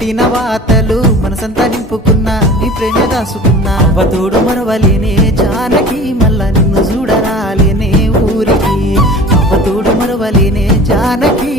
పెట్టిన వాతలు మనసంతా నింపుకున్నా నీ ప్రేమ దాసుకున్నా అవతోడు మరవలేనే జానకి మళ్ళా నిన్ను చూడరాలేనే ఊరికి అవతోడు మరవలేనే జానకి